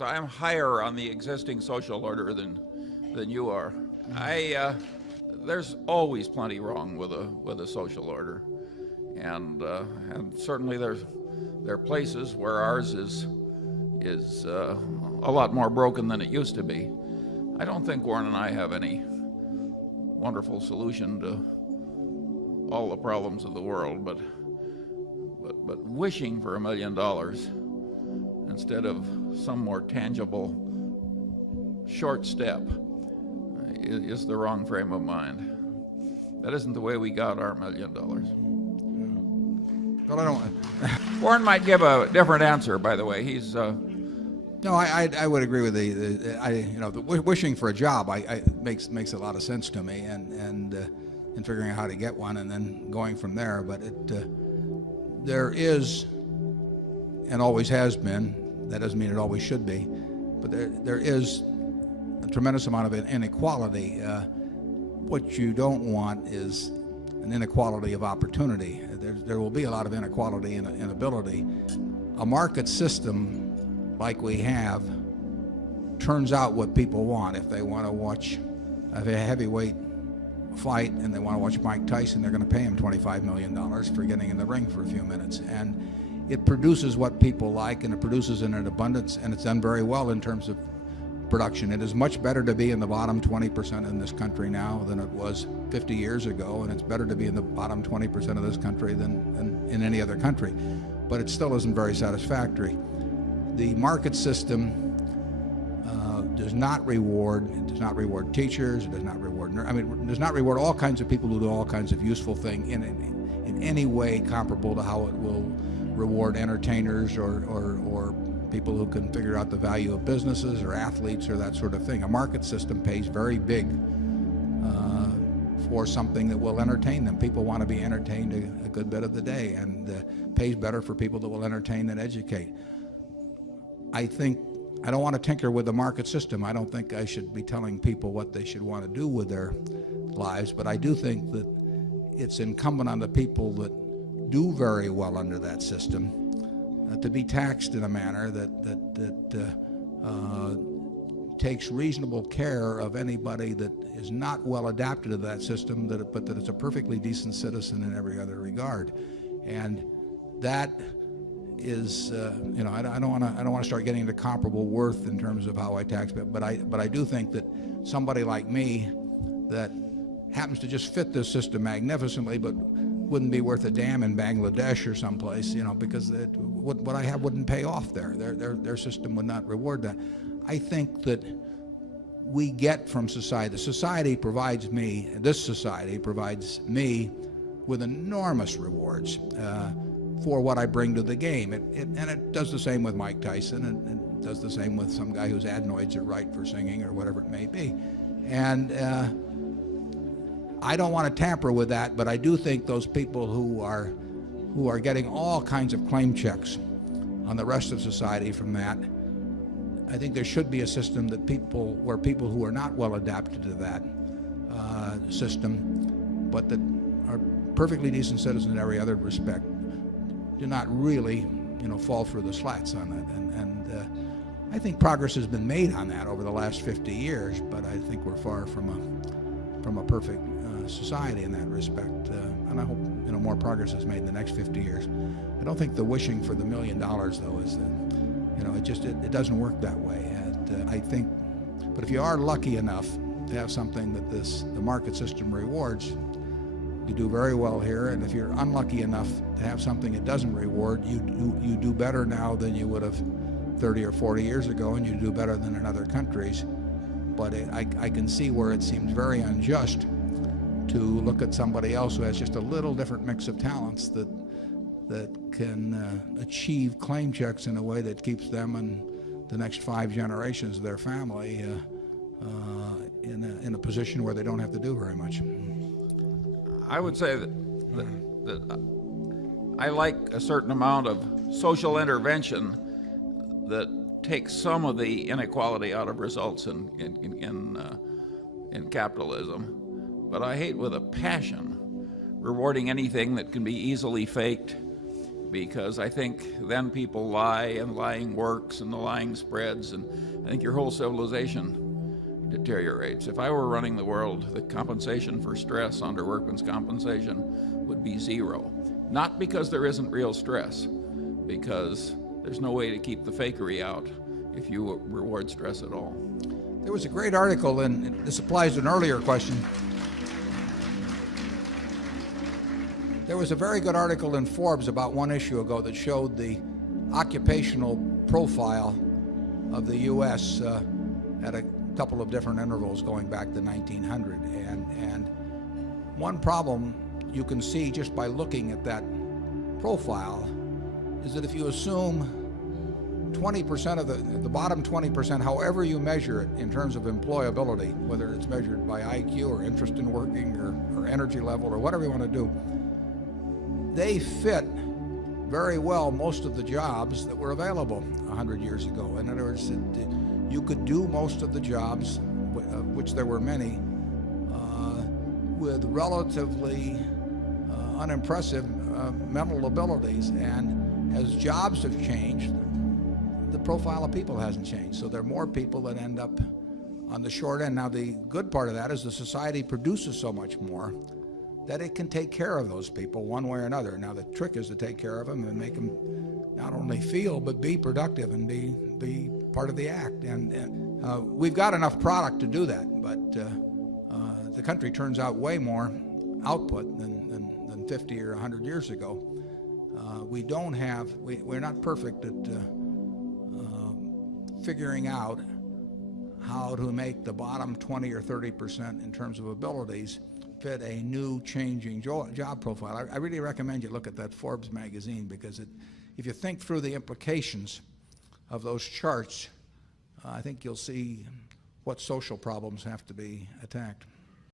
I'm higher on the existing social order than you are. There's always plenty wrong with a social order, and certainly there are places where ours is a lot more broken than it used to be. I don't think Warren and I have any wonderful solution to all the problems of the world, but wishing for $1 million instead of some more tangible short step is the wrong frame of mind. That isn't the way we got our $1 million. Well, I don't. Warren might give a different answer, by the way. He's No, I would agree with the wishing for a job. Makes a lot of sense to me, and figuring out how to get one and then going from there. But there is, and always has been. That doesn't mean it always should be, but there is a tremendous amount of inequality. What you don't want is an inequality of opportunity. There will be a lot of inequality in ability. A market system like we have turns out what people want. If they want to watch a heavyweight fight and they want to watch Mike Tyson, they're going to pay him $25 million for getting in the ring for a few minutes. And it produces what people like, and it produces in an abundance, and it's done very well in terms of production. It is much better to be in the bottom 20% in this country now than it was 50 years ago, and it's better to be in the bottom 20% of this country than in any other country. But it still isn't very satisfactory. The market system does not reward teachers. It does not reward it does not reward all kinds of people who do all kinds of useful things in any way comparable to how it will reward entertainers or people who can figure out the value of businesses or athletes or that sort of thing. A market system pays very big for something that will entertain them. People want to be entertained a good bit of the day, and pays better for people that will entertain than educate. I don't want to tinker with the market system. I don't think I should be telling people what they should want to do with their lives, but I do think that it's incumbent on the people that do very well under that system to be taxed in a manner that takes reasonable care of anybody that is not well adapted to that system, but that is a perfectly decent citizen in every other regard. And that is, I don't want to start getting into comparable worth in terms of how I tax, but I do think that somebody like me that happens to just fit this system magnificently, but wouldn't be worth a damn in Bangladesh or someplace, because what I have wouldn't pay off there. Their system would not reward that. I think that we get from society. This society provides me with enormous rewards for what I bring to the game. And it does the same with Mike Tyson, and it does the same with some guy whose adenoids are right for singing or whatever it may be. And I don't want to tamper with that, but I do think those people who are getting all kinds of claim checks on the rest of society from that, I think there should be a system where people who are not well adapted to that system, but that are perfectly decent citizens in every other respect, do not really, fall through the slats on it. And I think progress has been made on that over the last 50 years, but I think we're far from a perfect society in that respect. And I hope more progress is made in the next 50 years. I don't think the wishing for the $1 million though is it doesn't work that way. I think, but if you are lucky enough to have something that the market system rewards, you do very well here. And if you're unlucky enough to have something it doesn't reward, you do better now than you would have 30 or 40 years ago, and you do better than in other countries. But I can see where it seems very unjust to look at somebody else who has just a little different mix of talents that can achieve claim checks in a way that keeps them and the next 5 generations of their family in a position where they don't have to do very much. I would say that I like a certain amount of social intervention that takes some of the inequality out of results in capitalism. But I hate with a passion rewarding anything that can be easily faked because I think then people lie and lying works and the lying spreads, and I think your whole civilization deteriorates. If I were running the world, the compensation for stress under workman's compensation would be zero. Not because there isn't real stress, because there's no way to keep the fakery out if you reward stress at all. There was a great article, and this applies to an earlier question. There was a very good article in Forbes about one issue ago that showed the occupational profile of the U.S. At a couple of different intervals going back to 1900. And one problem you can see just by looking at that profile is that if you assume 20% of the bottom 20%, however you measure it in terms of employability, whether it's measured by IQ or interest in working or energy level or whatever you want to do, they fit very well most of the jobs that were available 100 years ago. In other words, you could do most of the jobs, of which there were many, with relatively unimpressive mental abilities. And as jobs have changed, the profile of people hasn't changed. So there are more people that end up on the short end. Now, the good part of that is the society produces so much more that it can take care of those people one way or another. Now, the trick is to take care of them and make them not only feel, but be productive and be part of the act. And we've got enough product to do that, but the country turns out way more output than 50 or 100 years ago. We're not perfect at figuring out how to make the bottom 20 or 30% in terms of abilities fit a new changing job profile. I really recommend you look at that Forbes magazine, because if you think through the implications of those charts, I think you'll see what social problems have to be attacked.